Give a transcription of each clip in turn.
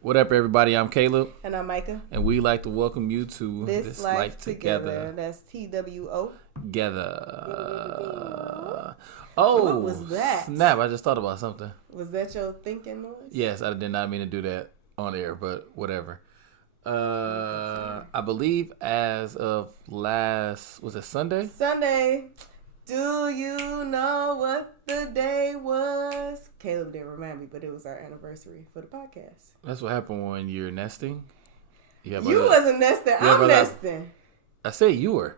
What up, everybody? I'm Caleb. And I'm Micah. And we like to welcome you to This Life Together. That's TWO. Together. Oh, what was that? Snap, I just thought about something. Was that your thinking noise? Yes, I did not mean to do that on air, but whatever. I believe as of was it Sunday? Sunday. Do you know what the day was? Caleb didn't remind me, but it was our anniversary for the podcast. That's what happened when you're nesting. You wasn't nesting. I'm nesting. I said you were.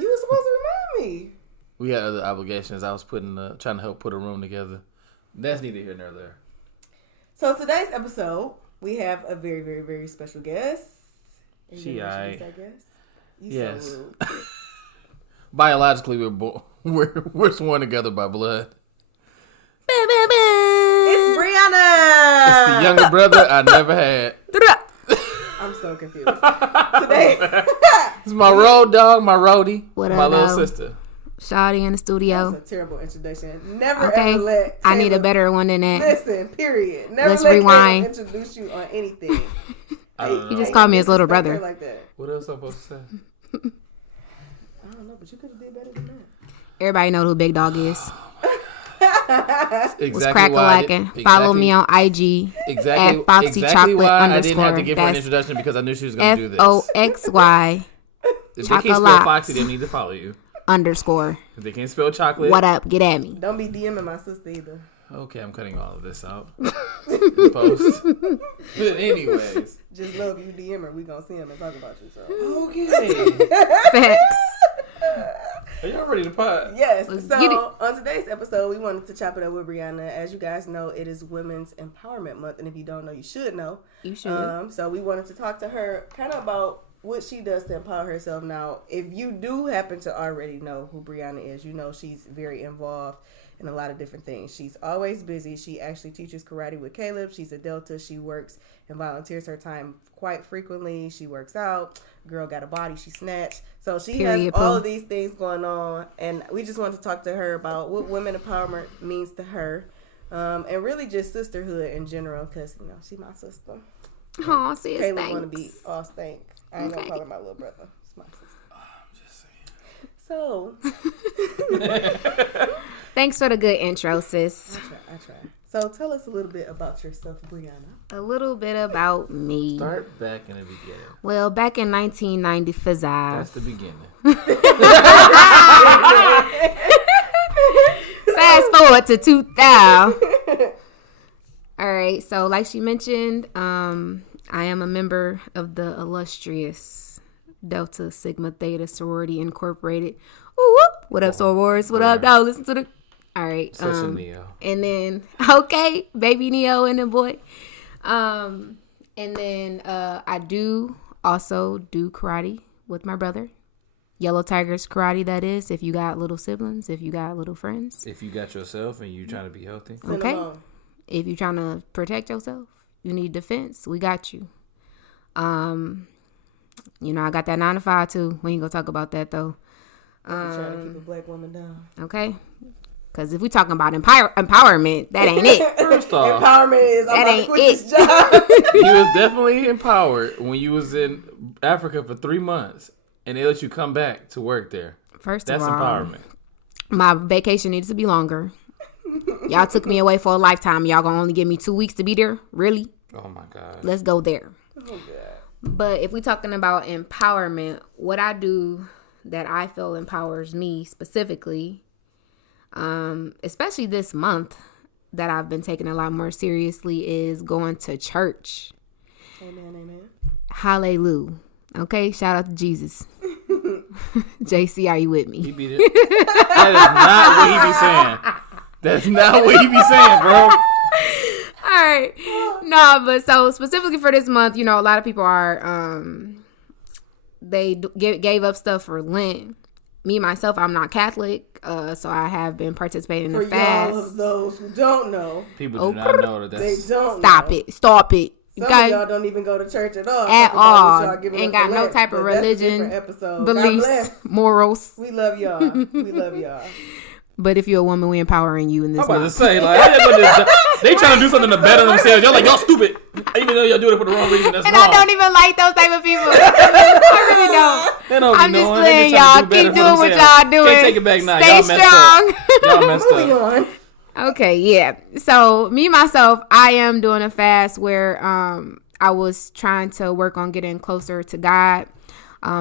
You were supposed to remind me. We had other obligations. I was trying to help put a room together. That's neither here nor there. So today's episode, we have a very, very, very special guest. I guess. Yes. So rude. Biologically, we're sworn together by blood. It's Briana. It's the younger brother I never had. I'm so confused. Today, it's my road dog, my roadie, my little sister. Shawty in the studio. That's a terrible introduction. Never ever let I need a better one than that. Listen, period. Never Let's let rewind. Caleb introduce you on anything. You just called me his little brother. Like that. What else am I supposed to say? I don't know, but you could have did better than that. Everybody know who Big Dog is. Exactly was crack-a-lacking. Follow me on IG at Foxy Chocolate _ I didn't have to give her an introduction because I knew she was going to do this. FOXY. If they can't spell Foxy, they need to follow you. _ If they can't spell chocolate. What up? Get at me. Don't be DMing my sister either. Okay, I'm cutting all of this out. In post. But anyways. Just love you DM her. We gonna see him and talk about you. So okay. Facts. Are y'all ready to pot? Yes. So on today's episode, we wanted to chop it up with Briana. As you guys know, it is Women's Empowerment Month, and if you don't know, you should know. You should. So we wanted to talk to her kind of about what she does to empower herself. Now, if you do happen to already know who Briana is, you know she's very involved in a lot of different things. She's always busy. She actually teaches karate with Caleb. She's a Delta. She works and volunteers her time quite frequently. She works out. Girl got a body. She snatched. So she has all of these things going on. And we just wanted to talk to her about what women empowerment means to her. And really just sisterhood in general. Because, you know, she's my sister. Oh, sis, Caleb thanks. want to be all stank. I ain't going to call her my little brother. It's my sister. I'm just saying. So... Thanks for the good intro, sis. I try. So tell us a little bit about yourself, Briana. A little bit about me. Start back in the beginning. Well, back in 1995. That's the beginning. Fast forward to 2000. All right. So like she mentioned, I am a member of the illustrious Delta Sigma Theta Sorority Incorporated. Woo whoop. What up, sorors? What up, dog? Listen to the... All right. Such a Neo. And then, okay, baby Neo and the boy. And then I do also do karate with my brother. Yellow Tigers karate, that is. If you got little siblings, if you got little friends. If you got yourself and you trying to be healthy. Okay. If you trying to protect yourself, you need defense. We got you. You know, I got that 9 to 5 too. We ain't gonna talk about that though. I'm trying to keep a black woman down. Okay. Because if we talking about empowerment, that ain't it. First off, empowerment is I'm about to quit this job. You was definitely empowered when you was in Africa for 3 months and they let you come back to work there. First That's of all, empowerment. My vacation needs to be longer. Y'all took me away for a lifetime. Y'all gonna only give me 2 weeks to be there? Really? Oh my God. Let's go there. Oh God. But if we talking about empowerment, what I do that I feel empowers me specifically, especially this month that I've been taking a lot more seriously, is going to church. Amen. Hallelujah. Okay, shout out to Jesus. JC, are you with me? He beat it. That is not what he be saying. That's not what he be saying, bro. All right. No, but so specifically for this month, you know, a lot of people are, they gave up stuff for Lent. Me, myself, I'm not Catholic, so I have been participating in the fast. For y'all of those who don't know. People do not know that They don't Stop know. it. Stop it. Some of y'all don't even go to church at all. At all. Ain't got no type of religion, beliefs, morals. We love y'all. But if you're a woman, we empowering you in this. I'm about to say, like, they trying to do something to better themselves. Y'all like, y'all stupid. Even though y'all doing it for the wrong reason, that's and wrong. I don't even like those type of people. I really don't. They don't I'm be just knowing. playing, They just y'all. trying to do Keep better doing for what themselves. y'all doing. Can't take it back now. Stay Y'all strong. messed up. Y'all messed Moving up. on. Okay, yeah. So me myself, I am doing a fast where I was trying to work on getting closer to God.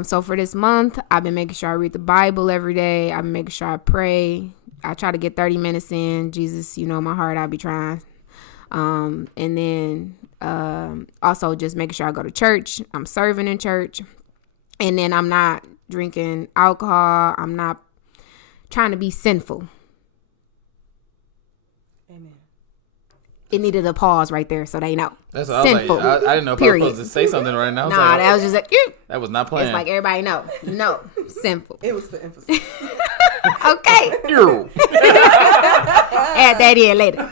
So for this month, I've been making sure I read the Bible every day. I've been making sure I pray. I try to get 30 minutes in. Jesus, you know my heart, I'll be trying. And then also just making sure I go to church. I'm serving in church. And then I'm not drinking alcohol. I'm not trying to be sinful. Amen. It needed a pause right there so they know. That's what I was Sinful. like. I didn't know if I was supposed to say something right now. Nah, that was just like, that was not planned. it's like everybody know. No, sinful. It was for emphasis. Okay. Add that in later.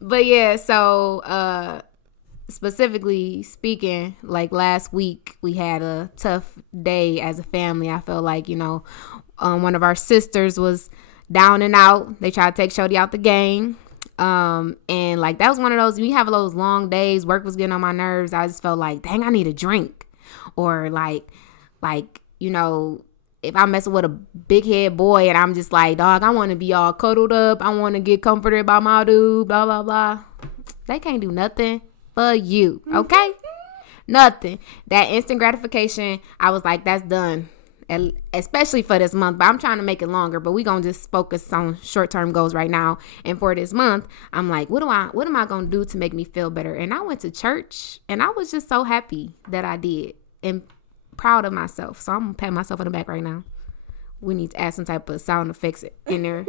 But yeah, so specifically speaking, like last week we had a tough day as a family. I felt like, one of our sisters was down and out. They tried to take Shody out the game. And like that was one of those, we have those long days, work was getting on my nerves. I just felt like, dang, I need a drink. Or like if I'm messing with a big head boy and I'm just like, dog, I want to be all cuddled up, I want to get comforted by my dude, blah blah blah, they can't do nothing for you, okay? Nothing. That instant gratification, I was like, that's done. Especially for this month, but I'm trying to make it longer, but we gonna just focus on short-term goals right now. And for this month, I'm like, what am I gonna do to make me feel better? And I went to church and I was just so happy that I did and proud of myself. So I'm gonna pat myself on the back right now. We need to add some type of sound effects in there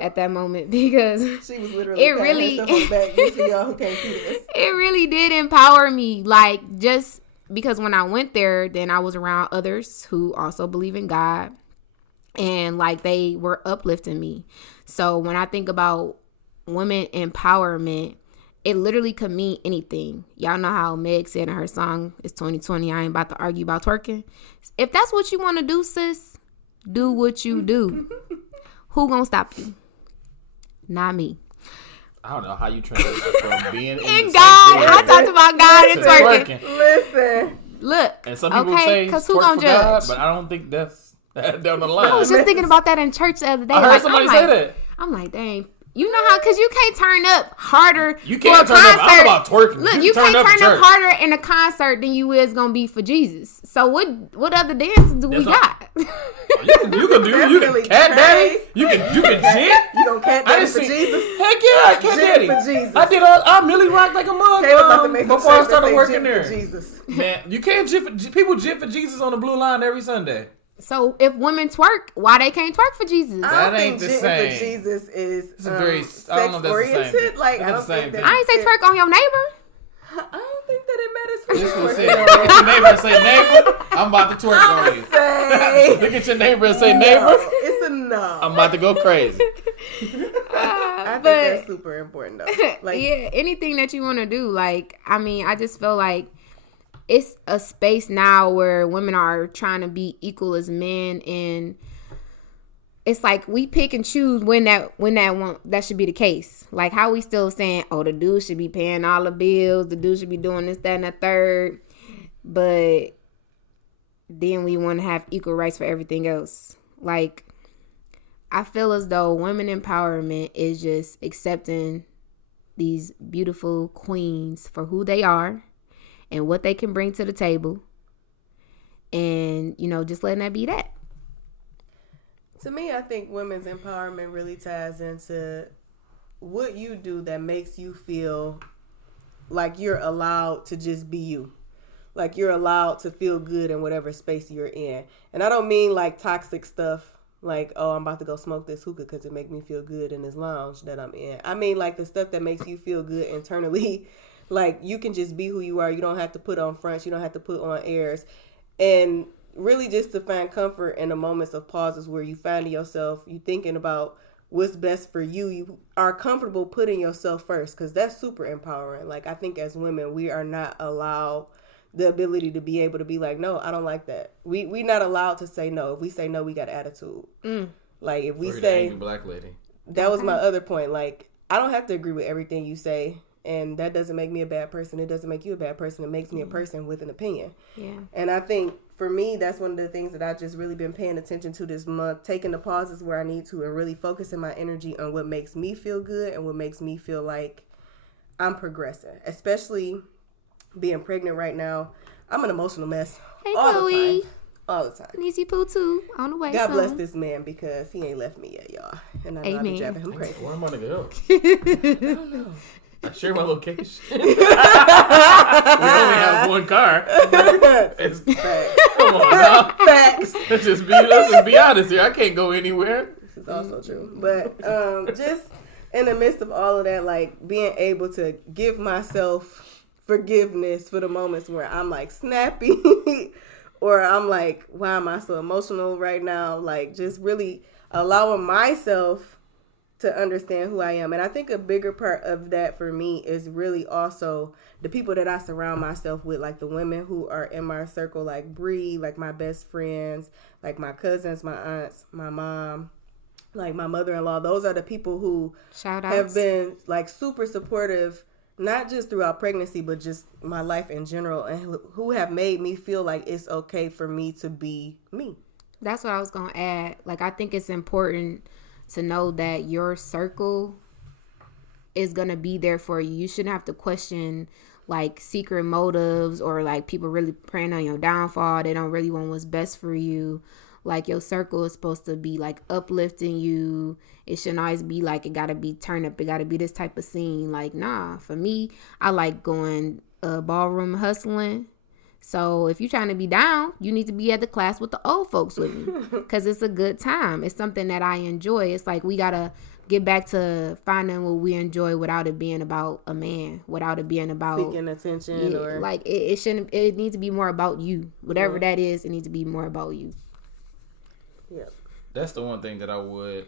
at that moment, because she was literally patting herself on the back. You see y'all who can't see this. It really did empower me, like, just because when I went there, then I was around others who also believe in God, and like they were uplifting me. So when I think about women empowerment, it literally could mean anything. Y'all know how Meg said in her song, it's 2020, I ain't about to argue about twerking. If that's what you want to do, sis, do what you do. Who gonna stop you? Not me. I don't know how you transition from being in God. I talked about God and twerking. Listen. Look. And some people say because who gonna judge? God, but I don't think that's down the line. I was just thinking about that in church the other day. I heard somebody say that. I'm like, dang. You know how, because you can't turn up harder. You can't turn up. I'm about twerking. Look, you can't turn up harder in a concert than you is gonna be for Jesus. So what other dances do we got? You can cat daddy. You can jit. You don't cat daddy for Jesus. Heck yeah, cat daddy For Jesus. I really rocked like a mug before I started working there. Jesus. Man, you can't people jit for Jesus on the blue line every Sunday. So if women twerk, why they can't twerk for Jesus? That ain't the same. For Jesus is very sex oriented. Like I don't think I ain't say twerk on your neighbor. I don't think that it matters for this you. Look at your neighbor and say, neighbor, I'm about to twerk on you. Look at your neighbor and say, neighbor, it's a no. I'm about to go crazy. I think that's super important though. Like, yeah, anything that you want to do. Like, I mean, I just feel like it's a space now where women are trying to be equal as men, and it's like we pick and choose when that should be the case. Like, how we still saying, oh, the dude should be paying all the bills, the dude should be doing this, that, and the third, but then we want to have equal rights for everything else. Like, I feel as though women empowerment is just accepting these beautiful queens for who they are and what they can bring to the table, and just letting that be that. To me, I think women's empowerment really ties into what you do that makes you feel like you're allowed to just be you. Like you're allowed to feel good in whatever space you're in. And I don't mean like toxic stuff like, oh, I'm about to go smoke this hookah because it make me feel good in this lounge that I'm in. I mean like the stuff that makes you feel good internally. Like you can just be who you are. You don't have to put on fronts. You don't have to put on airs. And really just to find comfort in the moments of pauses where you find yourself, you thinking about what's best for you. You are comfortable putting yourself first, because that's super empowering. Like, I think as women, we are not allowed the ability to be able to be like, no, I don't like that. We not allowed to say no. If we say no, we got attitude. Like, if we or the say... angry black lady. That was my other point. Like, I don't have to agree with everything you say. And that doesn't make me a bad person. It doesn't make you a bad person. It makes me a person with an opinion. Yeah. And I think, for me, that's one of the things that I've just really been paying attention to this month. Taking the pauses where I need to and really focusing my energy on what makes me feel good and what makes me feel like I'm progressing. Especially being pregnant right now. I'm an emotional mess. Hey, all Chloe. the time. All the time. Easy poo too on the way. God soon. bless this man because he ain't left me yet, y'all. And I know I've been driving him crazy. Where am I going to go? I don't know. I share my location. We only have one car. It's facts. Come on now. Facts. Let's just be honest here. I can't go anywhere. This is also true. But just in the midst of all of that, like being able to give myself forgiveness for the moments where I'm like snappy or I'm like, why am I so emotional right now? Like just really allowing myself to understand who I am. And I think a bigger part of that for me is really also the people that I surround myself with, like the women who are in my circle, like Bree, like my best friends, like my cousins, my aunts, my mom, like my mother-in-law. Those are the people who have been like super supportive, not just throughout pregnancy, but just my life in general, and who have made me feel like it's okay for me to be me. That's what I was going to add. Like, I think it's important to know that your circle is going to be there for you. You shouldn't have to question like secret motives or like people really praying on your downfall. They don't really want what's best for you. Like your circle is supposed to be like uplifting you. It shouldn't always be like it got to be turn up. It got to be this type of scene. Like, nah, for me, I like going ballroom hustling. So if you're trying to be down, you need to be at the class with the old folks with me because it's a good time. It's something that I enjoy. It's like we got to get back to finding what we enjoy without it being about a man, without it being about seeking attention or like it shouldn't. It needs to be more about you. Whatever that is, it needs to be more about you. Yeah. That's the one thing that I would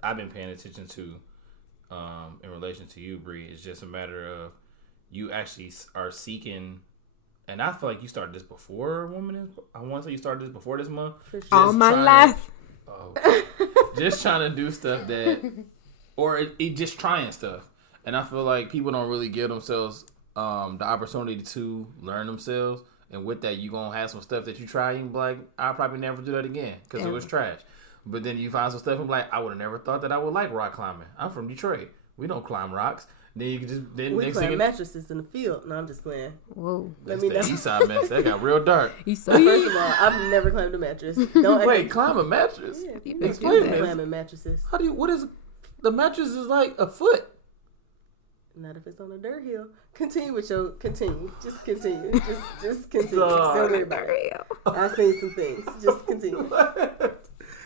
I've been paying attention to in relation to you, Bree. It's just a matter of you actually are seeking. And I feel like you started this before I want to say you started this before this month. All my life. Just trying to do stuff that, or it just trying stuff. And I feel like people don't really give themselves the opportunity to learn themselves. And with that, you going to have some stuff that you try and you be like, I'll probably never do that again because it was trash. But then you find some stuff and be like, I would have never thought that I would like rock climbing. I'm from Detroit. We don't climb rocks. Then you can just we climb mattresses in the field. No, I'm just playing. Whoa, that's the east side mess. That got real dark. First of all, I've never climbed a mattress. Don't wait, climb a mattress? Yeah, explain this. Climbing mattresses. How do you? What is the mattress? Is like a foot. Not if it's on a dirt hill. Continue. Just continue. Just continue. I've seen some things. Just continue.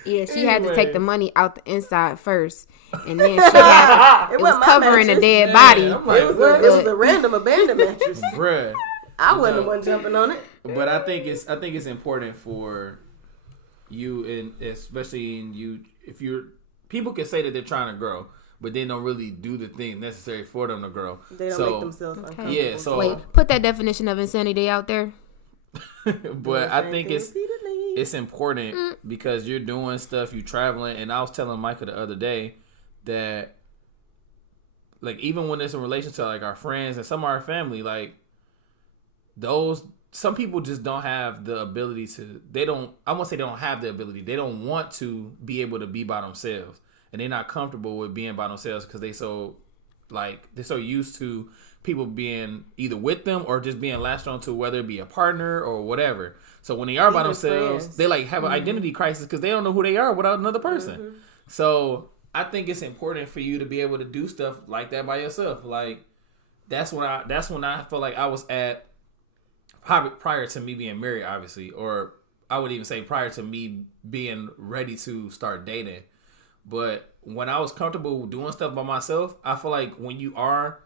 Yeah, she had to take the money out the inside first, and then she had it was covering a dead body. Like, it was a random abandoned mattress. Bruh. I wasn't the one jumping on it. But I think it's important for you, and especially in you, if you're people can say that they're trying to grow, but they don't really do the thing necessary for them to grow. They don't make themselves uncomfortable. Yeah. So wait, put that definition of insanity out there. But I think it's important because you're doing stuff, you traveling, and I was telling Micah the other day that like even when it's in relation to like our friends and some of our family, like some people just don't have the ability to I won't say they don't have the ability, they don't want to be able to be by themselves, and they're not comfortable with being by themselves because they're so used to people being either with them or just being latched onto, whether it be a partner or whatever. So when they are by themselves, friends, they like have an identity crisis because they don't know who they are without another person. Mm-hmm. So I think it's important for you to be able to do stuff like that by yourself. Like that's when I feel like I was at prior to me being married, obviously, or I would even say prior to me being ready to start dating. But when I was comfortable doing stuff by myself, I feel like when you are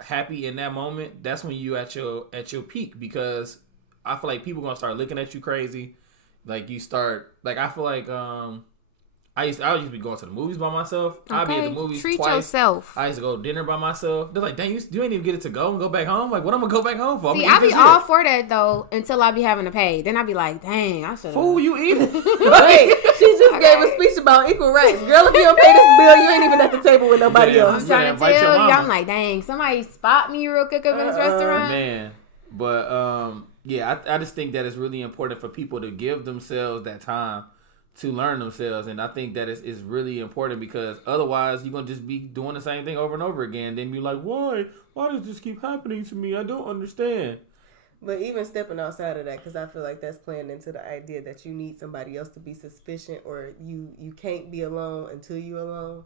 happy in that moment, that's when you at your peak, because I feel like people gonna start looking at you crazy. Like you start like I feel like I used to be going to the movies by myself. Okay. I'd be at the movies Treat twice. yourself. I used to go to dinner by myself. They're like, dang, you ain't even get it to go and go back home. Like, what I'm gonna go back home for? See, I be all for that though until I be having to pay. Then I be like, dang, I should. Fool, you eat. Wait, she just just gave a speech about equal rights. Girl, if you don't pay this bill, you ain't even at the table with nobody else. I'm trying to tell you, I'm like, dang, somebody spot me real quick up in this restaurant. Man, but yeah, I just think that it's really important for people to give themselves that time to learn themselves, and I think that is really important because otherwise you're gonna just be doing the same thing over and over again. Then you're like, why does this keep happening to me? I don't understand. But even stepping outside of that, because I feel like that's playing into the idea that you need somebody else to be sufficient, or you can't be alone until you're alone.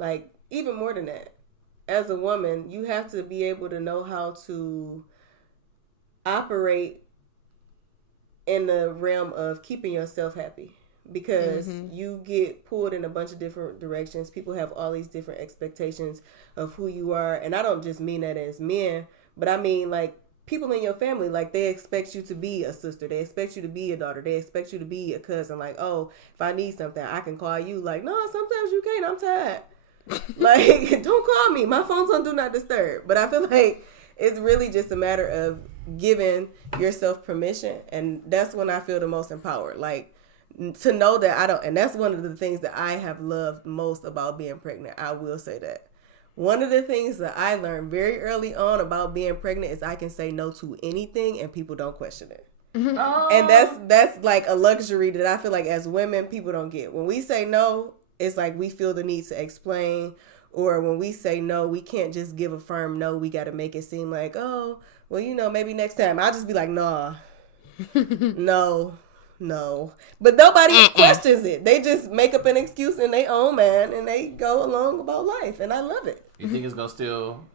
Like, even more than that, as a woman, you have to be able to know how to operate in the realm of keeping yourself happy. Because you get pulled in a bunch of different directions. People have all these different expectations of who you are. And I don't just mean that as men, but I mean like people in your family. Like they expect you to be a sister. They expect you to be a daughter. They expect you to be a cousin. Like, oh, if I need something, I can call you. Like, no, sometimes you can't. I'm tired. Like, don't call me. My phone's on Do Not Disturb. But I feel like it's really just a matter of giving yourself permission. And that's when I feel the most empowered. Like, to know that I don't, and that's one of the things that I have loved most about being pregnant. I will say that. One of the things that I learned very early on about being pregnant is I can say no to anything and people don't question it. Oh. And that's like a luxury that I feel like as women, people don't get. When we say no, it's like we feel the need to explain, or when we say no, we can't just give a firm no. We got to make it seem like, oh, well, maybe next time. I'll just be like, nah, no, but nobody questions it. They just make up an excuse in their own mind and they go along about life, and I love it. You think it's that's still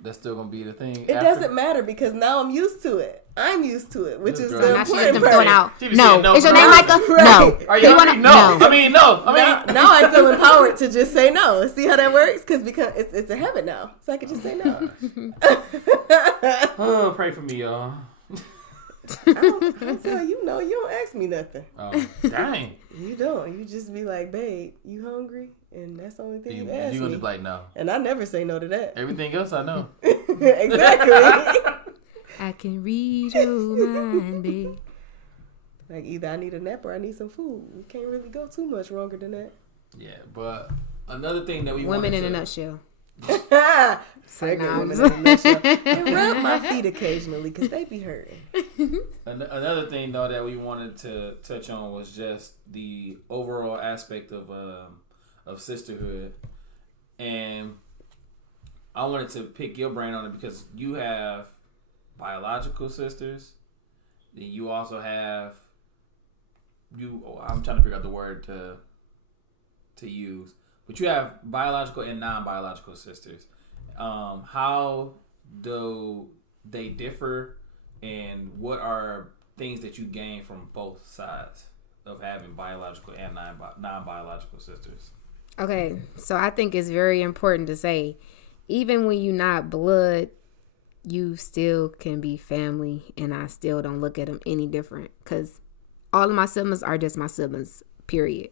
gonna be the thing? It doesn't matter because now I'm used to it. I'm used to it, which is the important part. Out. No, is your name like a no? Are you wanna no? I mean no. Now I feel empowered to just say no. See how that works? Because it's a habit now, so I can just say no. Oh, pray for me, y'all. I don't tell you no. You don't ask me nothing. Oh, dang. You don't. You just be like, babe, you hungry? And that's the only thing you ask me. You gonna be like, no. And I never say no to that. Everything else I know. Exactly. I can read your mind, babe. Like either I need a nap or I need some food. You can't really go too much wronger than that. Yeah, but another thing that we women in a nutshell. Pregnant women in a nutshell. And rub my feet occasionally because they be hurting. Another thing though that we wanted to touch on was just the overall aspect of sisterhood, and I wanted to pick your brain on it because you have biological sisters, then you also have I'm trying to figure out the word to use. But you have biological and non-biological sisters. How do they differ, and what are things that you gain from both sides of having biological and non-biological sisters? Okay, so I think it's very important to say, even when you're not blood, you still can be family, and I still don't look at them any different because all of my siblings are just my siblings, period.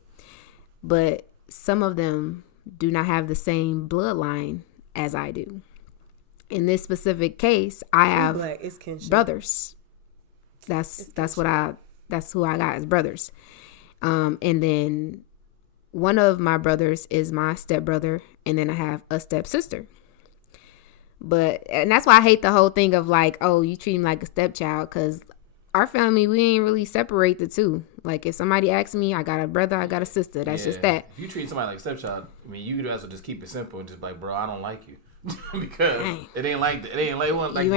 But some of them do not have the same bloodline as I do. In this specific case, I have brothers. That's who I got as brothers. And then one of my brothers is my stepbrother, and then I have a stepsister. And that's why I hate the whole thing of like, oh, you treat him like a stepchild, because our family, we ain't really separate the two. Like, if somebody asks me, I got a brother, I got a sister. That's just that. If you treat somebody like a stepchild, I mean, you could also just keep it simple and just be like, bro, I don't like you. Because it ain't like that. It ain't like it wasn't like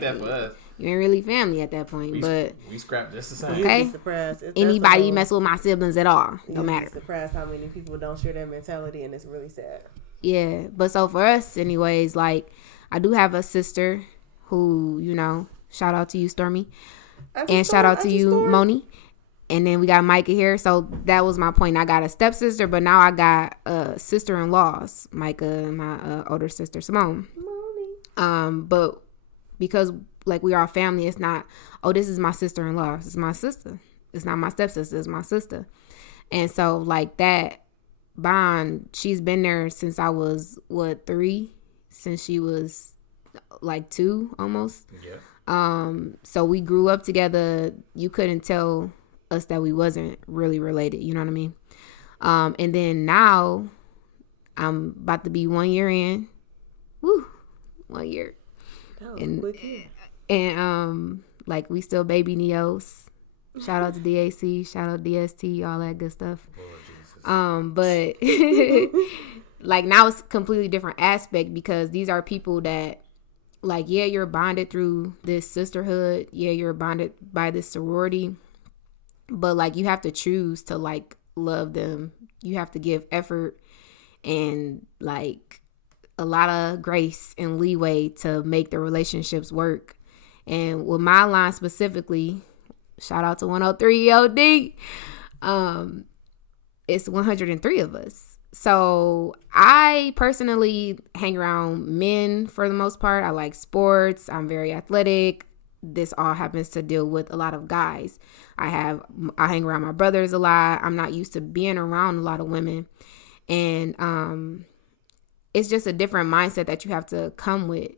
that for us. You ain't really family at that point. We scrapped just the same. Okay. Anybody mess with my siblings at all, don't matter. You'd be surprised how many people don't share that mentality, and it's really sad. Yeah, but so for us, anyways, like, I do have a sister who, shout out to you, Stormy. And shout out to you, Moni. And then we got Micah here. So that was my point. I got a stepsister, but now I got sister-in-laws, Micah and my older sister, Simone. Moni. But because, like, we are a family, it's not, oh, this is my sister-in-law. This is my sister. It's not my stepsister. It's my sister. And so, like, that bond, she's been there since I was, 3? Since she was, like, 2 almost. Yeah. So we grew up together. You couldn't tell us that we wasn't really related. You know what I mean? And then now I'm about to be 1 year in. Woo, 1 year. And like we still baby neos. Shout out to DAC, shout out DST, all that good stuff. But like now it's a completely different aspect because these are people that like, yeah, you're bonded through this sisterhood. Yeah, you're bonded by this sorority. But like you have to choose to like love them. You have to give effort and like a lot of grace and leeway to make the relationships work. And with my line specifically, shout out to 103 OD. It's 103 of us. So I personally hang around men for the most part. I like sports. I'm very athletic. This all happens to deal with a lot of guys. I hang around my brothers a lot. I'm not used to being around a lot of women. And it's just a different mindset that you have to come with.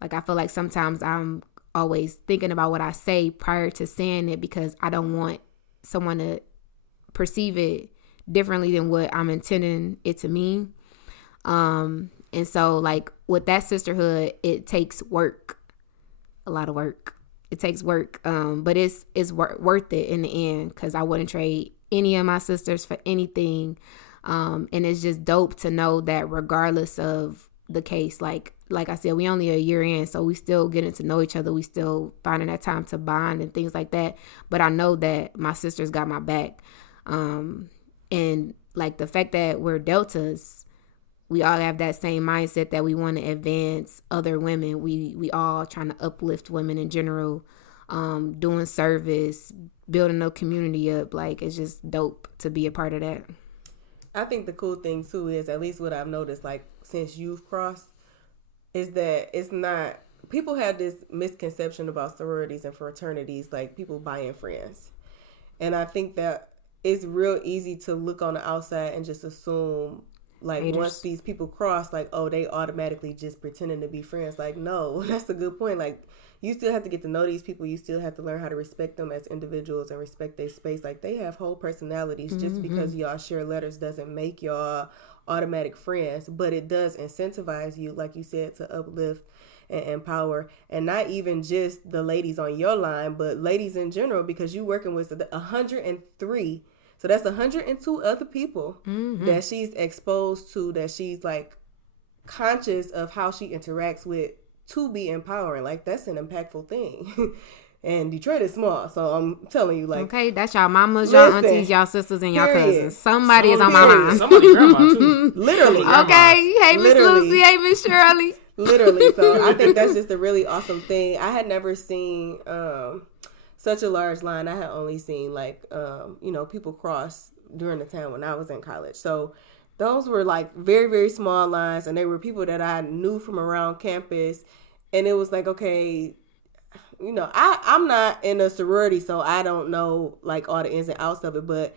Like I feel like sometimes I'm always thinking about what I say prior to saying it because I don't want someone to perceive it differently than what I'm intending it to mean. And so like with that sisterhood, it takes work, a lot of work. It takes work, but it's worth it in the end because I wouldn't trade any of my sisters for anything. And it's just dope to know that regardless of the case, like I said, we only a year in, so we still getting to know each other. We still finding that time to bond and things like that. But I know that my sisters got my back. And like the fact that we're deltas, we all have that same mindset that we want to advance other women. We all trying to uplift women in general, doing service, building a community up. Like it's just dope to be a part of that. I think the cool thing too is, at least what I've noticed, like since you've crossed, is that it's not, people have this misconception about sororities and fraternities, like people buying friends. And I think that it's real easy to look on the outside and just assume, like, haters. Once these people cross, like, oh, they automatically just pretending to be friends. Like, no, that's a good point. Like, you still have to get to know these people. You still have to learn how to respect them as individuals and respect their space. Like, they have whole personalities. Mm-hmm. Just because y'all share letters doesn't make y'all automatic friends, but it does incentivize you, like you said, to uplift and empower. And not even just the ladies on your line, but ladies in general, because you working with 103. So that's 102 other people mm-hmm. that she's exposed to, that she's like conscious of how she interacts with to be empowering. Like, that's an impactful thing. And Detroit is small, so I'm telling you, like, okay, that's y'all mamas, y'all aunties, y'all sisters, and y'all cousins. Somebody is on my line. Somebody grandma too. Literally. Okay, hey Miss Lucy, hey Miss Shirley. Literally. So I think that's just a really awesome thing. I had never seen such a large line. I had only seen like people cross during the time when I was in college. So those were like very, very small lines, and they were people that I knew from around campus. And it was like, okay, I'm not in a sorority, so I don't know like all the ins and outs of it, but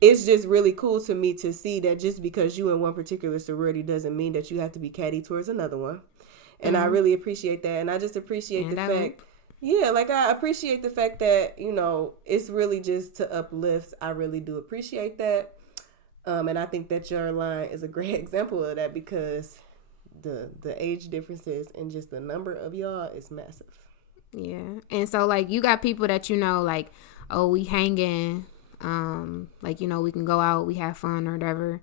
it's just really cool to me to see that just because you in one particular sorority doesn't mean that you have to be catty towards another one. And mm-hmm. I really appreciate that. And I just appreciate the fact, I appreciate the fact that, it's really just to uplift. I really do appreciate that. And I think that your line is a great example of that, because the age differences and just the number of y'all is massive. Yeah. And so like you got people that, like, oh, we hanging, like, we can go out, we have fun or whatever.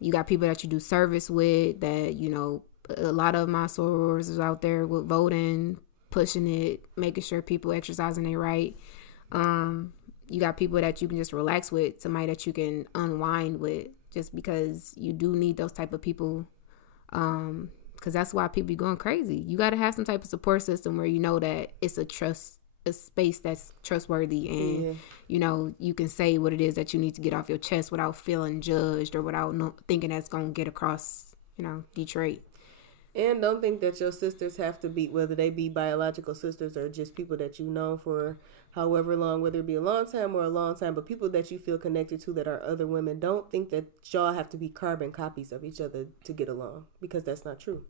You got people that you do service with that, a lot of my sorors is out there with voting, pushing it, making sure people exercising their right. You got people that you can just relax with, somebody that you can unwind with, just because you do need those type of people. Because that's why people be going crazy. You got to have some type of support system where that it's a space that's trustworthy, and you can say what it is that you need to get off your chest without feeling judged or without thinking that's gonna get across Detroit. And don't think that your sisters have to be, whether they be biological sisters or just people that you know for however long, whether it be a long time or a long time, but people that you feel connected to that are other women, don't think that y'all have to be carbon copies of each other to get along, because that's not true.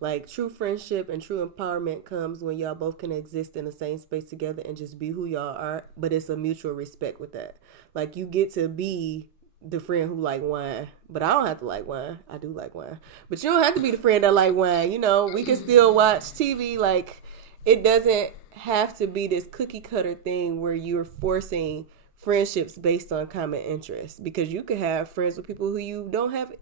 Like, true friendship and true empowerment comes when y'all both can exist in the same space together and just be who y'all are, but it's a mutual respect with that. Like, you get to be the friend who like wine, but I don't have to like wine. I do like wine, but you don't have to be the friend that like wine. You know, we can still watch TV. Like, it doesn't have to be this cookie cutter thing where you're forcing friendships based on common interests, because you could have friends with people who you don't have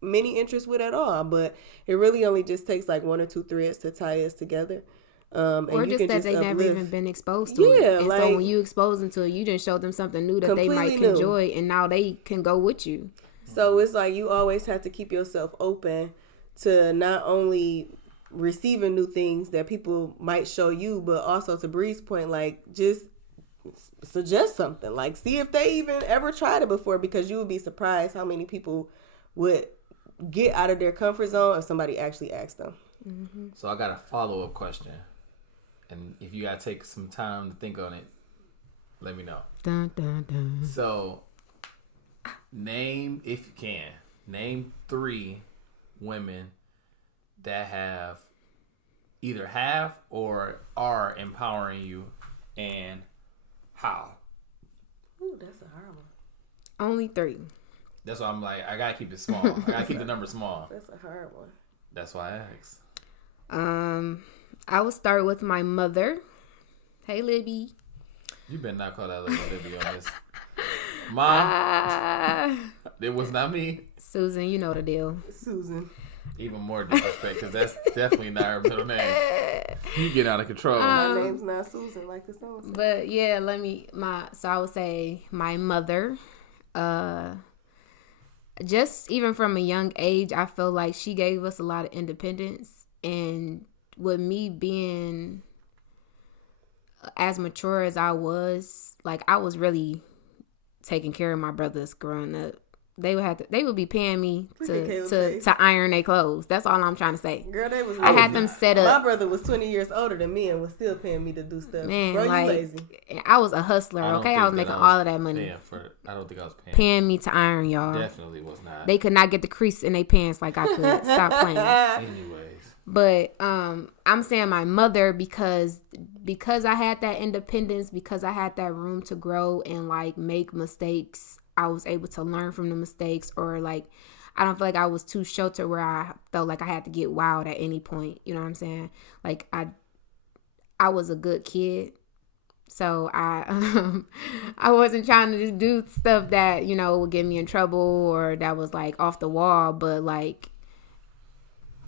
many interests with at all, but it really only just takes like one or two threads to tie us together. Or and just that they never even been exposed to it. And so when you expose them to it, you didn't show them something new that they might enjoy, and now they can go with you. So it's like you always have to keep yourself open to not only receiving new things that people might show you, but also to Bree's point, like, just suggest something. Like, see if they even ever tried it before, because you would be surprised how many people would get out of their comfort zone if somebody actually asked them. So I got a follow-up question. And if you gotta take some time to think on it, let me know. Dun, dun, dun. So, if you can, name 3 women that either have or are empowering you, and how. Ooh, that's a hard one. Only 3. That's why I'm like, I gotta keep it small. I gotta keep the number small. That's a hard one. That's why I asked. I will start with my mother. Hey, Libby. You better not call that little Libby on this. Mom, it was not me. Susan, you know the deal. Susan. Even more disrespect, because that's definitely not her middle name. You get out of control. My name's not Susan, like the song says. But yeah, so I would say my mother. Just even from a young age, I feel like she gave us a lot of independence. And with me being as mature as I was, like, I was really taking care of my brothers growing up. They would be paying me to iron their clothes. That's all I'm trying to say. Girl, they was I had them set up. My brother was 20 years older than me and was still paying me to do stuff. Man, bro, like, you lazy. I was a hustler, okay? I was making all of that money. I don't think I was paying me to iron, y'all. Definitely was not. They could not get the crease in their pants like I could. Stop playing. Anyways. But I'm saying my mother, because I had that independence, because I had that room to grow and like make mistakes. I was able to learn from the mistakes, or like, I don't feel like I was too sheltered where I felt like I had to get wild at any point. You know what I'm saying? Like, I was a good kid. So I wasn't trying to just do stuff that, you know, would get me in trouble or that was like off the wall. But like,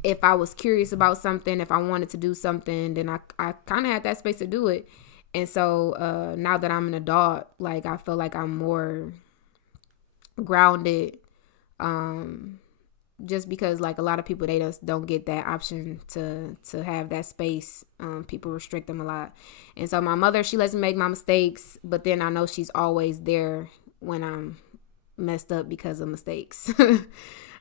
if I was curious about something, if I wanted to do something, then I kind of had that space to do it. And so now that I'm an adult, like, I feel like I'm more grounded, just because like a lot of people, they just don't get that option to have that space. People restrict them a lot. And so my mother, she lets me make my mistakes, but then I know she's always there when I'm messed up because of mistakes.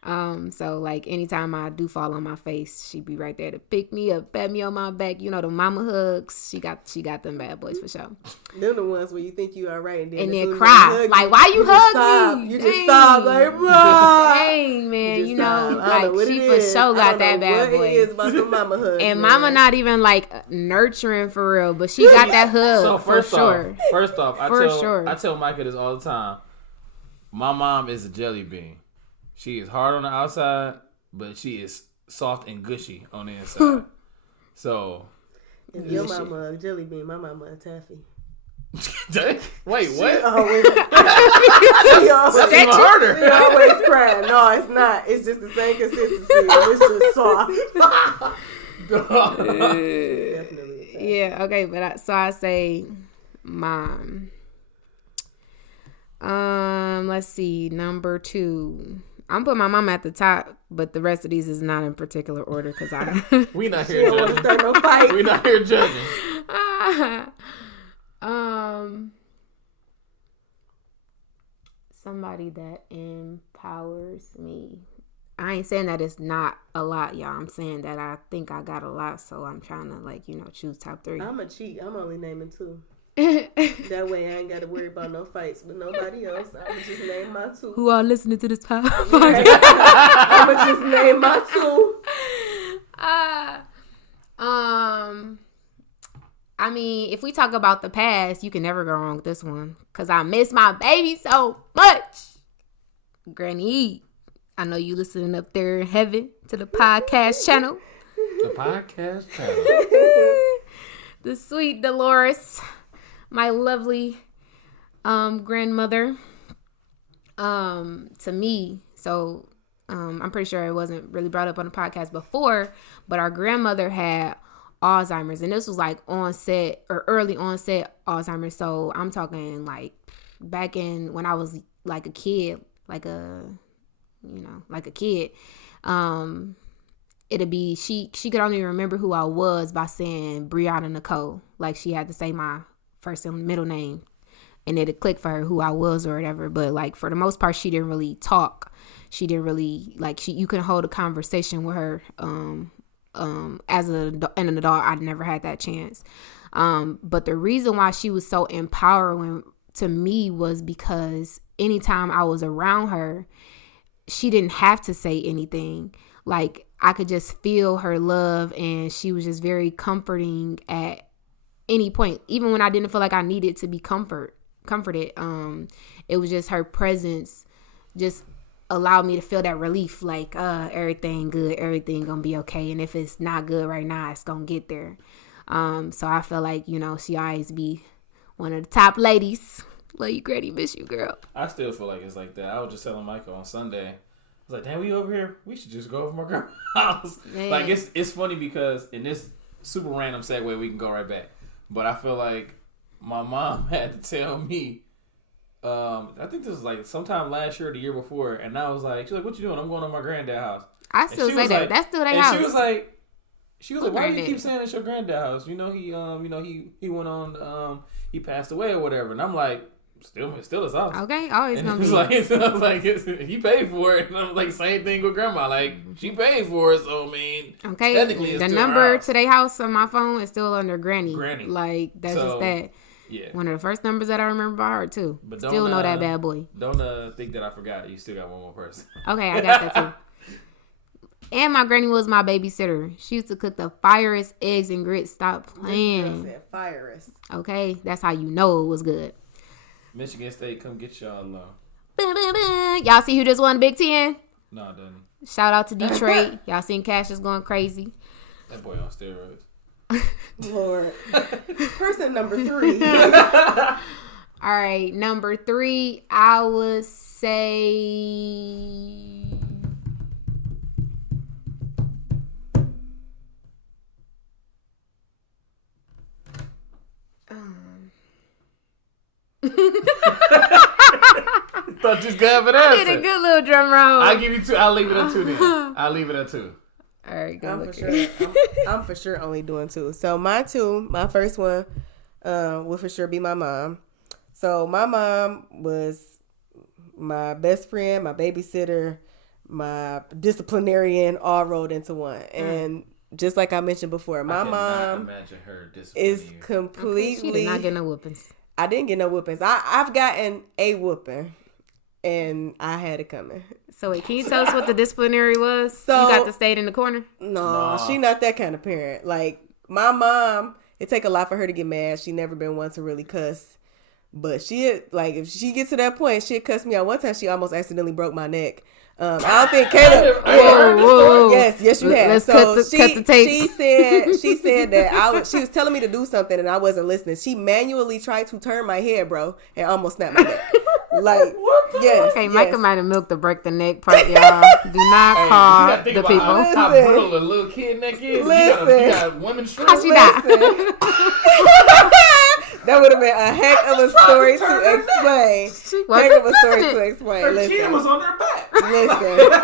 So like anytime I do fall on my face, she be right there to pick me up, pat me on my back. You know, the mama hugs. She got them bad boys for sure. They're the ones where you think you all right, and then cry like, why you hug me? You just stop, like, bro. Dang, man, you know, like she for sure got that bad boy. What it is about the mama hug, and mama not even like nurturing for real, but she got that hug. So first off, I tell Micah this all the time. My mom is a jelly bean. She is hard on the outside, but she is soft and gushy on the inside. So, if your mama a jelly bean, my mama a taffy. Wait, what? That's even harder. She always crying. No, it's not. It's just the same consistency. It's just soft. Definitely. Yeah. Okay, but I say mom. Let's see. Number 2. I'm putting my mama at the top, but the rest of these is not in particular order because we not here judging. Start no fight. We not here judging. Somebody that empowers me. I ain't saying that it's not a lot, y'all. I'm saying that I think I got a lot, so I'm trying to, like, you know, choose top 3. I'm a cheat. I'm only naming 2. That way I ain't got to worry about no fights with nobody else. I would just name my 2. Who are listening to this podcast? I would just name my 2. I mean, if we talk about the past, you can never go wrong with this one. Because I miss my baby so much. Granny, I know you listening up there in heaven to the podcast channel. The podcast channel. The sweet Dolores, my lovely grandmother. To me, so I'm pretty sure it wasn't really brought up on the podcast before, but our grandmother had Alzheimer's, and this was like onset or early onset Alzheimer's. So I'm talking like back in when I was like a kid, like a kid. It'd be she could only remember who I was by saying Briana Nicole. Like she had to say my first and middle name, and it'd click for her who I was or whatever. But like for the most part, she didn't really talk. She didn't really you couldn't hold a conversation with her. As an adult, I never had that chance. But the reason why she was so empowering to me was because anytime I was around her, she didn't have to say anything. Like I could just feel her love, and she was just very comforting at any point, even when I didn't feel like I needed to be comforted. It was just her presence just allowed me to feel that relief, like everything good, everything gonna be okay, and if it's not good right now, it's gonna get there. So I feel like, you know, she always be one of the top ladies. Love you, Granny, miss you, girl. I still feel like it's like that. I was just telling Michael on Sunday, I was like, damn, we over here, we should just go over my grandma's house. Man. Like it's funny because in this super random segue, we can go right back, but I feel like my mom had to tell me, I think this was like sometime last year or the year before, and I was like, she's like, what you doing? I'm going to my granddad's house. I still say that. Like, that's still their house. She was like, why do you keep saying it's your granddad's house? You know, he went on, he passed away or whatever. And I'm like, still his house. Okay, always gonna be. I was like, he paid for it. And I'm like, same thing with grandma. Like, she paid for it, so I mean, okay, technically it's the still number her house. To their house on my phone is still under Granny. Like, that's just that. Yeah. One of the first numbers that I remember by her, too. But still know that bad boy. Don't think that I forgot. You still got one more person. Okay, I got that, too. And my granny was my babysitter. She used to cook the firest eggs and grits. Stop playing. Said firest. Okay, that's how you know it was good. Michigan State, come get y'all. Y'all see who just won the Big Ten? No, it doesn't. Shout out to Detroit. Y'all seen Cassius going crazy. That boy on steroids. Lord. Person number 3. All right, number 3, I would say... Thought you was gonna have an answer. I did a good little drum roll. I'll give you 2. I'll leave it at 2 then. I'll leave it at 2. All right, go I'm for sure only doing 2. So my first one will for sure be my mom. So my mom was my best friend, my babysitter, my disciplinarian, all rolled into one. And just like I mentioned before, my mom imagine her is completely... She did not get no whoopings. I didn't get no whoopings. I've gotten a whooping, and I had it coming. So wait, can you tell us what the disciplinary was? So, you got to stay in the corner? No, she not that kind of parent. Like, my mom, it take a lot for her to get mad. She never been one to really cuss. But if she gets to that point, she'd cuss me out. One time, she almost accidentally broke my neck. I don't think Caleb. Whoa. Yes, you have. Let's cut the tapes. She said that she was telling me to do something and I wasn't listening. She manually tried to turn my head, bro, and almost snapped my neck. Like, yes. Hey, Micah might have milked the break the neck part, y'all. Do not call the people. How brutal a little kid neck is. Listen. You got women's strength. How she died? That would have been a heck of a story to explain. Her kid was on their back. Listen.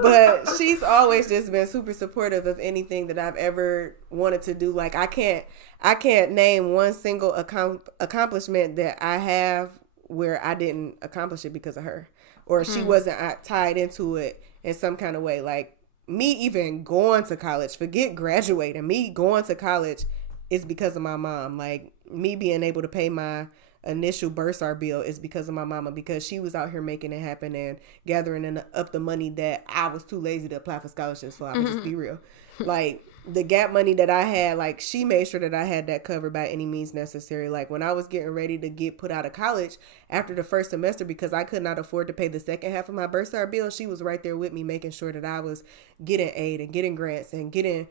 But she's always just been super supportive of anything that I've ever wanted to do. Like, I can't name one single accomplishment that I have where I didn't accomplish it because of her. or she wasn't tied into it in some kind of way. Like me even going to college, forget graduating, me going to college is because of my mom. Like me being able to pay my initial bursar bill is because of my mama, because she was out here making it happen and gathering up the money that I was too lazy to apply for scholarships for. I'm just be real. Like the gap money that I had, like she made sure that I had that covered by any means necessary. Like when I was getting ready to get put out of college after the first semester, because I could not afford to pay the second half of my bursar bill, she was right there with me making sure that I was getting aid and getting grants and getting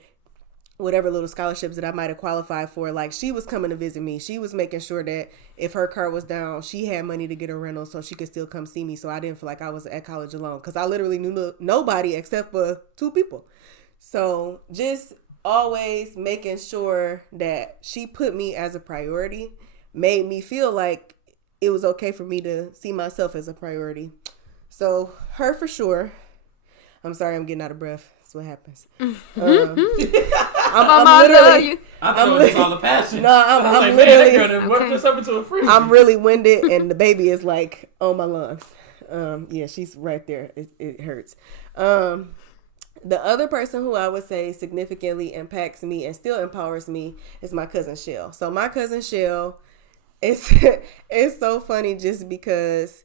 whatever little scholarships that I might have qualified for. Like she was coming to visit me. She was making sure that if her car was down, she had money to get a rental so she could still come see me. So I didn't feel like I was at college alone, because I literally knew nobody except for 2 people. So just always making sure that she put me as a priority made me feel like it was okay for me to see myself as a priority. So her for sure. I'm sorry, I'm getting out of breath. That's what happens. I'm literally. I thought it was all the passion. No, I'm literally. I'm really winded, and the baby is like on my lungs. Yeah, she's right there. It hurts. The other person who I would say significantly impacts me and still empowers me is my cousin Shell. So my cousin Shell, it's so funny just because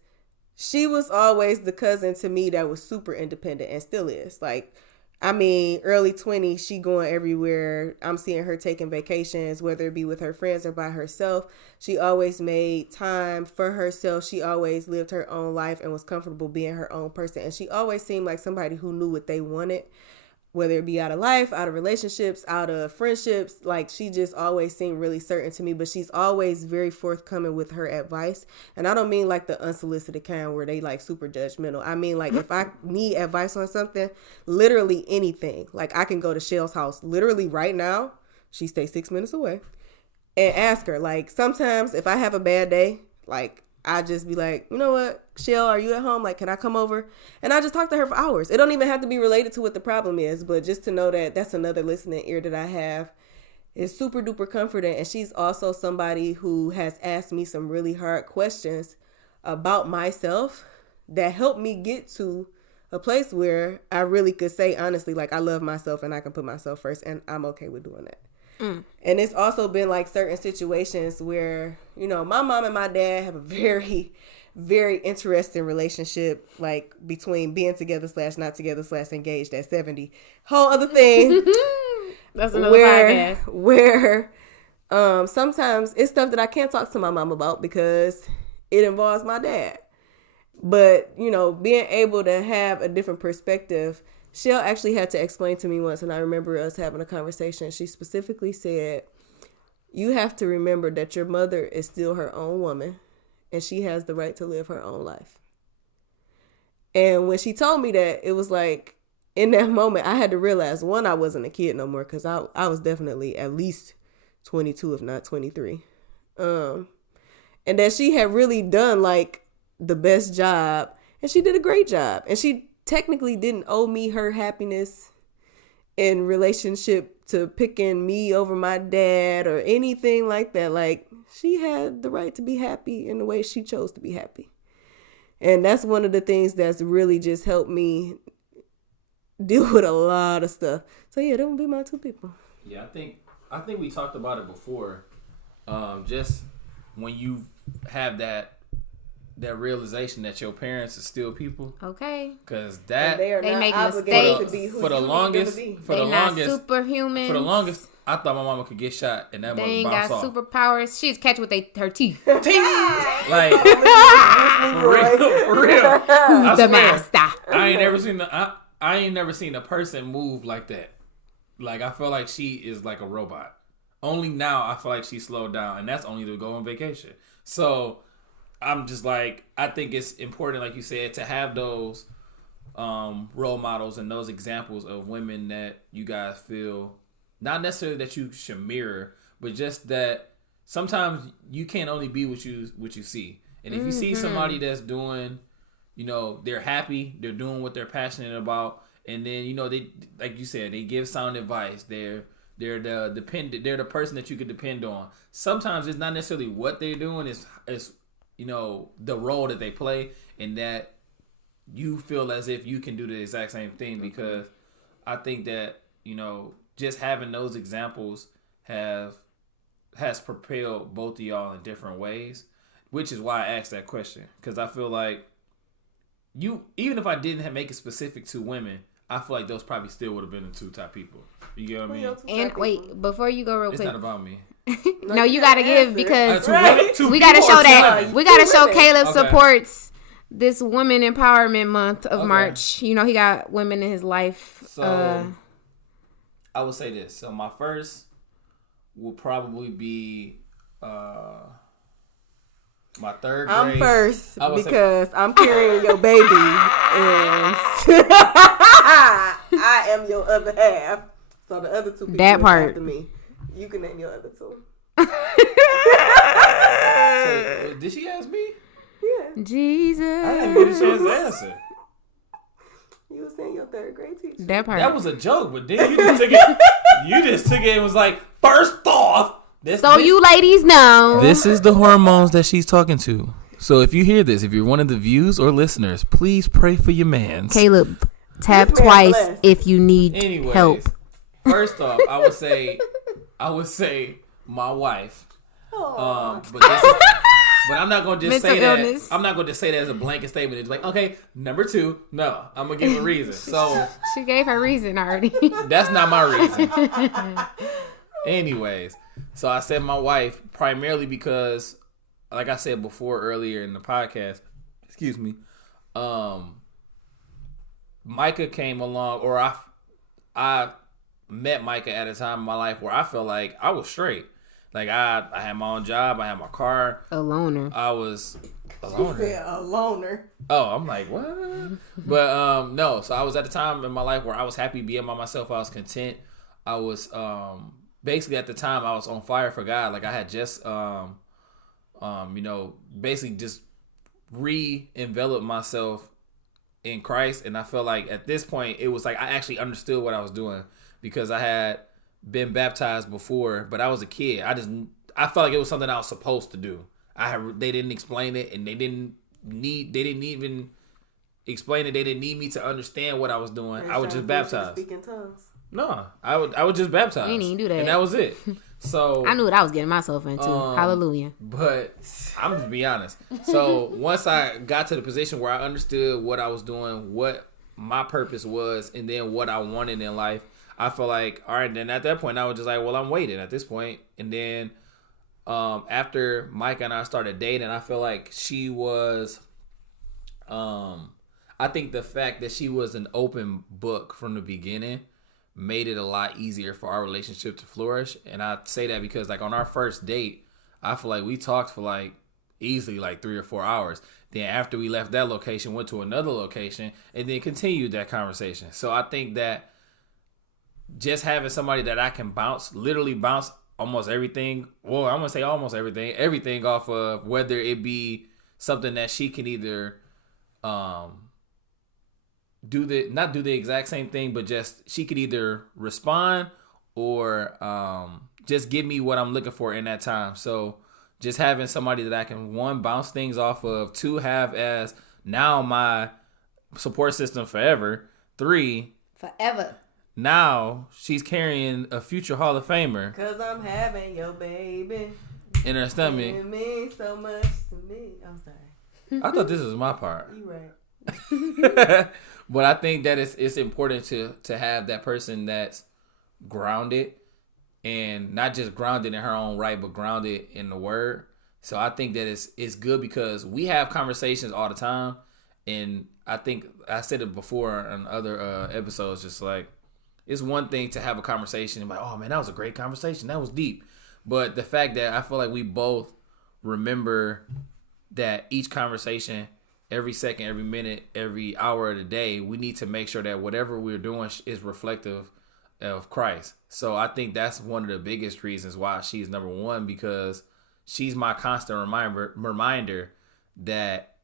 she was always the cousin to me that was super independent and still is. Like, I mean, early 20s, she going everywhere. I'm seeing her taking vacations, whether it be with her friends or by herself. She always made time for herself. She always lived her own life and was comfortable being her own person. And she always seemed like somebody who knew what they wanted, whether it be out of life, out of relationships, out of friendships. Like she just always seemed really certain to me, but she's always very forthcoming with her advice. And I don't mean like the unsolicited kind where they like super judgmental. I mean like if I need advice on something, literally anything, like I can go to Shell's house literally right now. She stays 6 minutes away, and ask her. Like sometimes if I have a bad day, like I just be like, you know what, Shell, are you at home? Like, can I come over? And I just talk to her for hours. It don't even have to be related to what the problem is, but just to know that that's another listening ear that I have is super duper comforting. And she's also somebody who has asked me some really hard questions about myself that helped me get to a place where I really could say honestly, like I love myself and I can put myself first, and I'm okay with doing that. And it's also been like certain situations where, you know, my mom and my dad have a very, very interesting relationship, like between being together / not together / engaged at 70. Whole other thing. That's another podcast. Where sometimes it's stuff that I can't talk to my mom about because it involves my dad. But, you know, being able to have a different perspective, Shell actually had to explain to me once, and I remember us having a conversation. She specifically said, you have to remember that your mother is still her own woman, and she has the right to live her own life. And when she told me that, it was like, in that moment, I had to realize, one, I wasn't a kid no more, because I was definitely at least 22, if not 23. And that she had really done, like, the best job, and she did a great job. And she technically didn't owe me her happiness in relationship to picking me over my dad or anything like that. Like, she had the right to be happy in the way she chose to be happy. And that's one of the things that's really just helped me deal with a lot of stuff. So yeah, that would be my 2 people. Yeah, I think we talked about it before. Just when you have that realization that your parents are still people. Okay. Because that they make mistakes mistakes. to be who for the longest, superhuman. For the longest, I thought my mama could get shot and that They mother ain't bounce got off. superpowers. She's catch with her teeth. Like for real. Who's the master? I ain't never seen a person move like that. Like I feel like she is like a robot. Only now I feel like she slowed down, and that's only to go on vacation. So I'm just like, I think it's important, like you said, to have those role models and those examples of women that you guys feel, not necessarily that you should mirror, but just that sometimes you can't only be what you see. And if you see somebody that's doing, you know, they're happy, they're doing what they're passionate about, and then, you know, they, like you said, they give sound advice, they're the person that you could depend on. Sometimes it's not necessarily what they're doing, it's you know, the role that they play, and that you feel as if you can do the exact same thing, because I think that, just having those examples has propelled both of y'all in different ways, which is why I asked that question, because I feel like even if I didn't make it specific to women, I feel like those probably still would have been the two top people. You get what I mean? And wait, before you go real quick. It's not about me. No, you gotta give, because we gotta show that. We gotta show Caleb Okay. supports this Women Empowerment Month of March. He got women in his life. So I would say this. So my first will probably be my third grade. I'm first because I'm carrying your baby, and I am your other half. So the other two people that part after me. You can name your other two. So, did she ask me? Yeah. Jesus. I didn't get a chance to answer. You were saying your third grade teacher. That part. That was a joke, but then you just took it. You just took it and was like, first off. You ladies know. This is the hormones that she's talking to. So if you hear this, if you're one of the viewers or listeners, please pray for your mans. Caleb, tap twice if you need help. First off, I would say my wife. But I'm not gonna just say that. I'm not gonna just say that as a blanket statement. It's like, okay, number two. No, I'm gonna give a reason. So she gave her reason already. That's not my reason. Anyways, so I said my wife primarily because, like I said before earlier in the podcast, excuse me, Micah came along, or I met Micah at a time in my life where I felt like I was straight. Like I had my own job, I had my car. A loner. I was a loner. She said a loner. Oh, I'm like, what? But no, so I was at a time in my life where I was happy being by myself. I was content. I was basically at the time I was on fire for God. Like I had just basically just re-enveloped myself in Christ, and I felt like at this point it was like I actually understood what I was doing, because I had been baptized before, but I was a kid. I felt like it was something I was supposed to do. They didn't explain it, and they didn't even explain it. They didn't need me to understand what I was doing. I was just baptized. Speak in tongues. No, I would just baptize. You didn't even do that, and that was it. So I knew what I was getting myself into. Hallelujah. But I'm just be honest. So once I got to the position where I understood what I was doing, what my purpose was, and then what I wanted in life, I felt like, all right, then at that point I was just like, well, I'm waiting at this point. And then after Mike and I started dating, I feel like she was I think the fact that she was an open book from the beginning made it a lot easier for our relationship to flourish. And I say that because like on our first date, I feel like we talked for like easily like 3 or 4 hours. Then after we left that location, went to another location and then continued that conversation. So I think that just having somebody that I can literally bounce almost everything, well, I'm going to say almost everything off of, whether it be something that she can either not do the exact same thing, but just she could either respond or just give me what I'm looking for in that time. So just having somebody that I can, one, bounce things off of, two, have as now my support system forever, three, forever. Now she's carrying a future Hall of Famer. Cause I'm having your baby in her stomach. It means so much to me. I'm sorry. I thought this was my part. You right. But I think that it's important to have that person that's grounded, and not just grounded in her own right, but grounded in the word. So I think that it's good because we have conversations all the time, and I think I said it before on other episodes, just like, it's one thing to have a conversation and like, oh man, that was a great conversation, that was deep. But the fact that I feel like we both remember that each conversation, every second, every minute, every hour of the day, we need to make sure that whatever we're doing is reflective of Christ. So I think that's one of the biggest reasons why she's number one, because she's my constant reminder that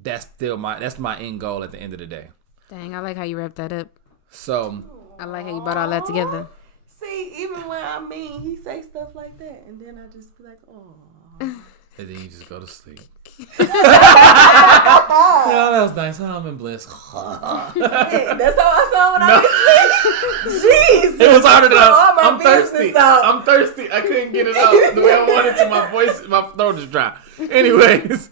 that's my end goal at the end of the day. Dang, I like how you wrapped that up. So I like how you brought all that together. See, even when I mean, he say stuff like that, and then I just be like, oh. And then you just go to sleep. that was nice. I'm in bliss. That's how I saw when I was asleep. Jeez. It was harder than I'm business thirsty. out. I'm thirsty. I couldn't get it out the way I wanted to. My throat is dry. Anyways,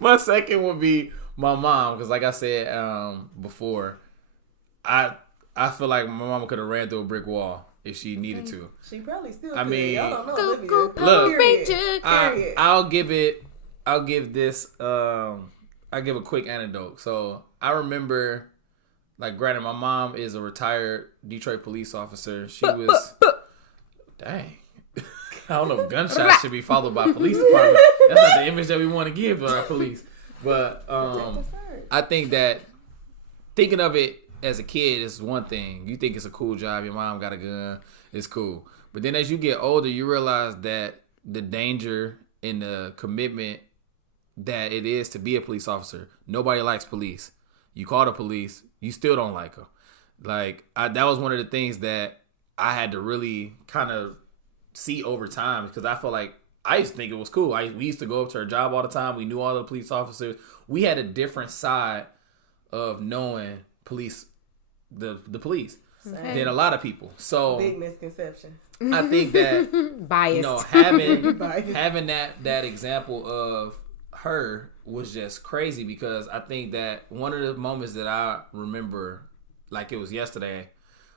my second would be my mom, because like I said before, I feel like my mama could have ran through a brick wall if she needed to. She probably still could. I mean, y'all don't know Look, I'll give a quick anecdote. So I remember, like, granted, my mom is a retired Detroit police officer. She was, dang. I don't know if gunshots should be followed by police department. That's not the image that we want to give our police. But I think that thinking of it as a kid is one thing. You think it's a cool job. Your mom got a gun. It's cool. But then as you get older, you realize that the danger and the commitment that it is to be a police officer. Nobody likes police. You call the police, you still don't like them. Like, that was one of the things that I had to really kind of see over time, because I felt like I used to think it was cool. We used to go up to our job all the time. We knew all the police officers. We had a different side of knowing police, the police, than a lot of people. So big misconception. I think that biased. Having that example of her was just crazy, because I think that one of the moments that I remember, like it was yesterday,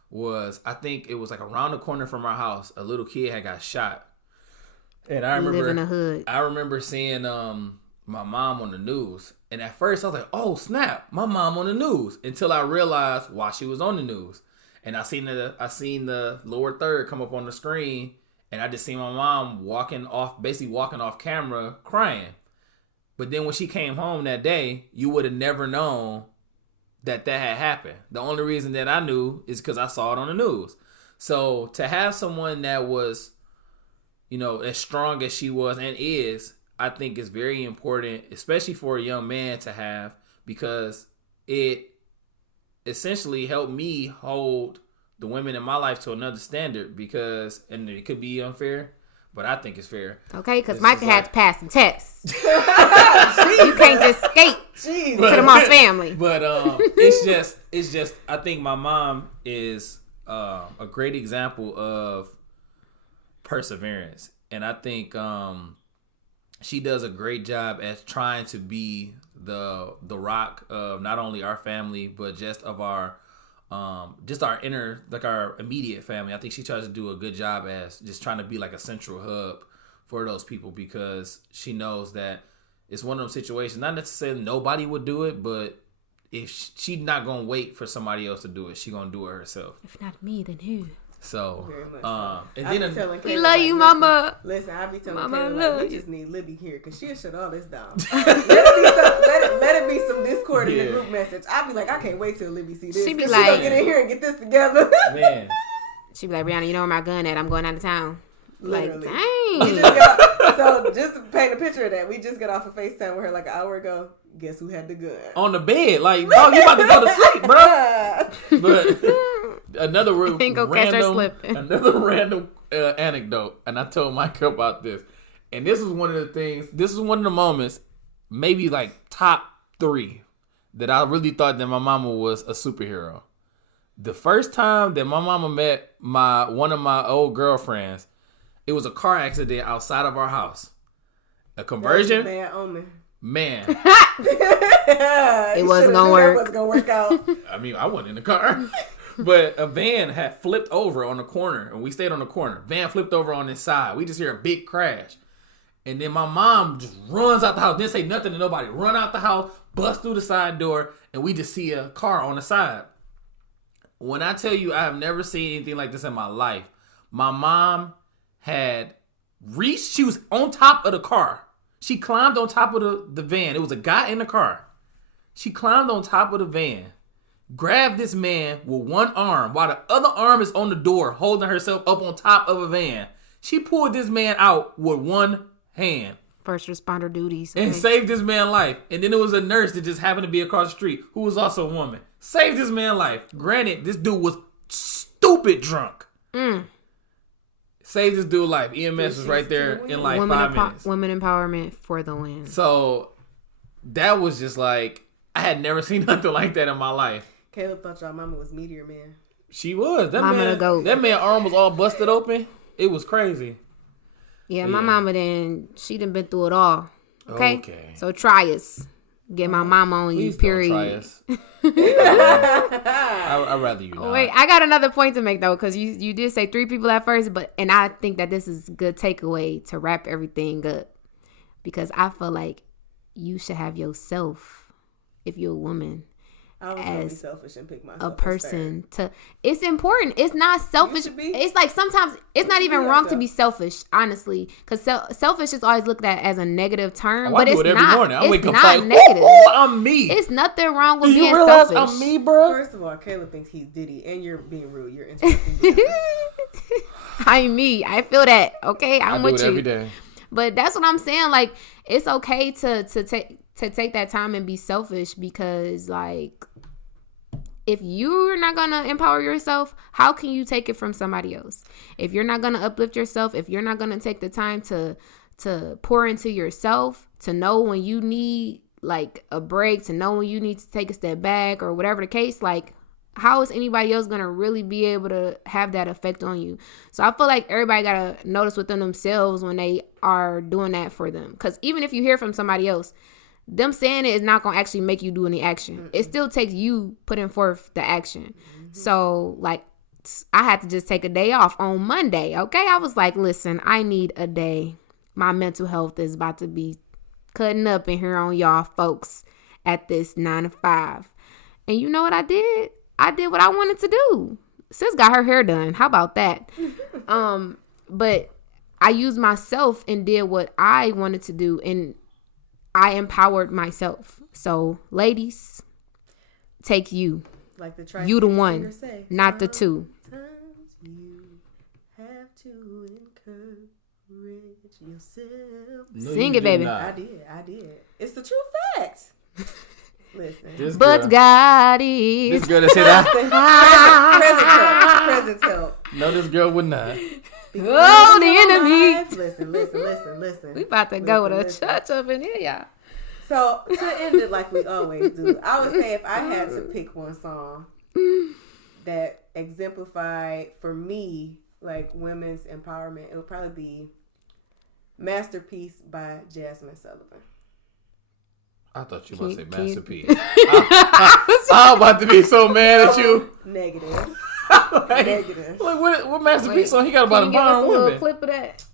was I think it was like around the corner from our house, a little kid had got shot. And I remember, live in the hood. I remember seeing my mom on the news, and at first I was like, "Oh snap, my mom on the news!" Until I realized why she was on the news, and I seen the lower third come up on the screen, and I just seen my mom walking off camera, crying. But then when she came home that day, you would have never known that had happened. The only reason that I knew is because I saw it on the news. So to have someone that was, as strong as she was and is, I think is very important, especially for a young man to have, because it essentially helped me hold the women in my life to another standard, and it could be unfair, but I think it's fair. Okay, because Micah had to pass some tests. You can't just skate to the Moss family. But it's just I think my mom is a great example of perseverance, and I think she does a great job at trying to be the rock of not only our family, but just of our inner, like our immediate family. I think she tries to do a good job as just trying to be like a central hub for those people, because she knows that it's one of those situations, not necessarily nobody would do it, but if she's not going to wait for somebody else to do it, she's going to do it herself. If not me, then who? So, and then we love you, Mama. Listen, I be telling Mama, Kayla, we just need Libby here, because she'll shut all this down. let it be some discord in the group message. I'll be like, I can't wait till Libby see this. She be like, like, she gonna get in here and get this together. Man. She be like, Brianna, you know where my gun at? I'm going out of town. Literally. Like, dang. So just to paint a picture of that, we just got off of FaceTime with her like an hour ago. Guess who had the gun? On the bed. Like, dog, you about to go to sleep, bro. But another random anecdote, and I told Mike about this. And this is one of the things, this is one of the moments, maybe like top 3, that I really thought that my mama was a superhero. The first time that my mama met one of my old girlfriends, it was a car accident outside of our house. A conversion. Man. It wasn't going to work. It wasn't going to work out. I mean, I wasn't in the car. But a van had flipped over on the corner, and we stayed on the corner. Van flipped over on this side. We just hear a big crash. And then my mom just runs out the house. Didn't say nothing to nobody. Run out the house, bust through the side door, and we just see a car on the side. When I tell you I have never seen anything like this in my life, my mom had reached, she was on top of the car. She climbed on top of the van. It was a guy in the car. She climbed on top of the van, grabbed this man with one arm while the other arm is on the door, holding herself up on top of a van. She pulled this man out with one hand. First responder duties. And saved this man's life. And then there was a nurse that just happened to be across the street who was also a woman. Saved this man's life. Granted, this dude was stupid drunk. Saved this dude's life. EMS was right there in like 5 minutes. Women empowerment for the win. So that was just like, I had never seen nothing like that in my life. Caleb thought y'all mama was Meteor Man. She was. That Mama man, the goat. that man arm was all busted open. It was crazy. Yeah, my mama she done been through it all. Okay. So try us. Get my mama on Please you, period. Don't try us. I'd rather you not. Wait, I got another point to make though, because you did say 3 people at first, and I think that this is a good takeaway to wrap everything up, because I feel like you should have yourself, if you're a woman, I was gonna be selfish and pick myself a person to. It's important. It's not selfish. It's like sometimes it's not even wrong to be selfish, honestly, because selfish is always looked at as a negative term. But it's not. Morning. I wake up like, negative. I'm me. It's nothing wrong with being realize selfish. I'm me, bro. First of all, Caleb thinks he's Diddy, and you're being rude. You're interrupting. I'm me. I feel that. Okay, I'm with you every day. But that's what I'm saying. Like, it's okay to take that time and be selfish, because like, if you're not gonna empower yourself, how can you take it from somebody else? If you're not gonna uplift yourself, if you're not gonna take the time to pour into yourself, to know when you need like a break, to know when you need to take a step back, or whatever the case, like, how is anybody else gonna really be able to have that effect on you? So I feel like everybody gotta notice within themselves when they are doing that for them. Because even if you hear from somebody else, them saying it is not going to actually make you do any action. Mm-mm. It still takes you putting forth the action. Mm-hmm. So, like, I had to just take a day off on Monday, okay? I was like, listen, I need a day. My mental health is about to be cutting up in here on y'all folks at this 9 to 5. And you know what I did? I did what I wanted to do. Sis got her hair done. How about that? But I used myself and did what I wanted to do, and I empowered myself. So, ladies, take you. Like you the one, say, not the 2. Sometimes you have to encourage yourself. No, sing it, baby. Not. I did. It's the true facts. Listen. But God is. This girl that said that. Present help. No, this girl would not. Oh, the enemy. Listen. We about to go with a church up in here, y'all. So, to end it like we always do, I would say if I had to pick one song that exemplified for me, like, women's empowerment, it would probably be Masterpiece by Jasmine Sullivan. I thought you were going to say Masterpiece. I'm about to be so mad at you. Negative. Negative. Like, what Masterpiece song he got about empowering women? Can you give us a little clip of that?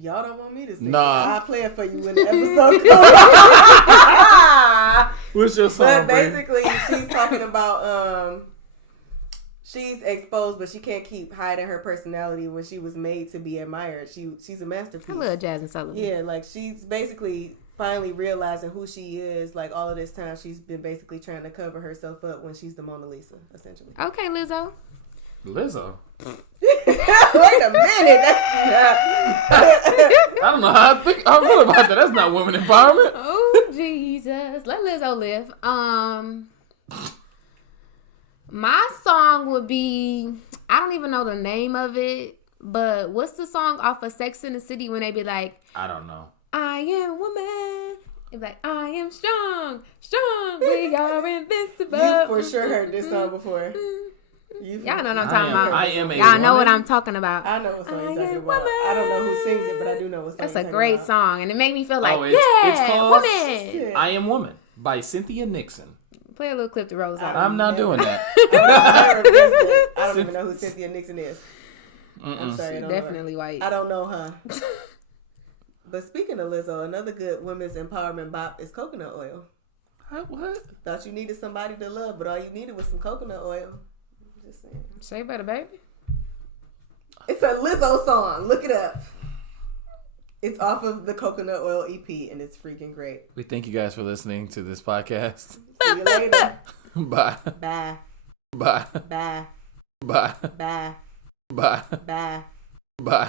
Y'all don't want me to sing. Nah. I'll play it for you when the episode comes. What's your song? But basically, she's talking about she's exposed, but she can't keep hiding her personality when she was made to be admired. She's a masterpiece. I love Jasmine Sullivan. Yeah, like, she's basically finally realizing who she is. Like, all of this time, she's been basically trying to cover herself up when she's the Mona Lisa, essentially. Okay, Lizzo. Wait a minute. I don't know how I feel about that. That's not women empowerment. Oh, Jesus. Let Lizzo live. My song would be, I don't even know the name of it, but what's the song off of Sex and the City when they be like, I don't know. I am woman. It's like, I am strong, we are invincible. You for sure heard this song before. Y'all know what I'm talking about. I am a Y'all woman. know what I'm talking about. I know what song you're talking about. I don't know who sings it, but I do know what song That's you're a talking great about. song, and it made me feel like, it's called woman. I Am Woman by Cynthia Nixon. Play a little clip to Rose. I'm not doing that. I don't even know who Cynthia Nixon is. I'm sorry. She's definitely white. I don't know her. But speaking of Lizzo, another good women's empowerment bop is coconut oil. What? Thought you needed somebody to love, but all you needed was some coconut oil. Just saying. Say better, baby. It's a Lizzo song. Look it up. It's off of the Coconut Oil EP, and it's freaking great. We thank you guys for listening to this podcast. See you later. Bye. Bye. Bye. Bye. Bye. Bye. Bye. Bye. Bye.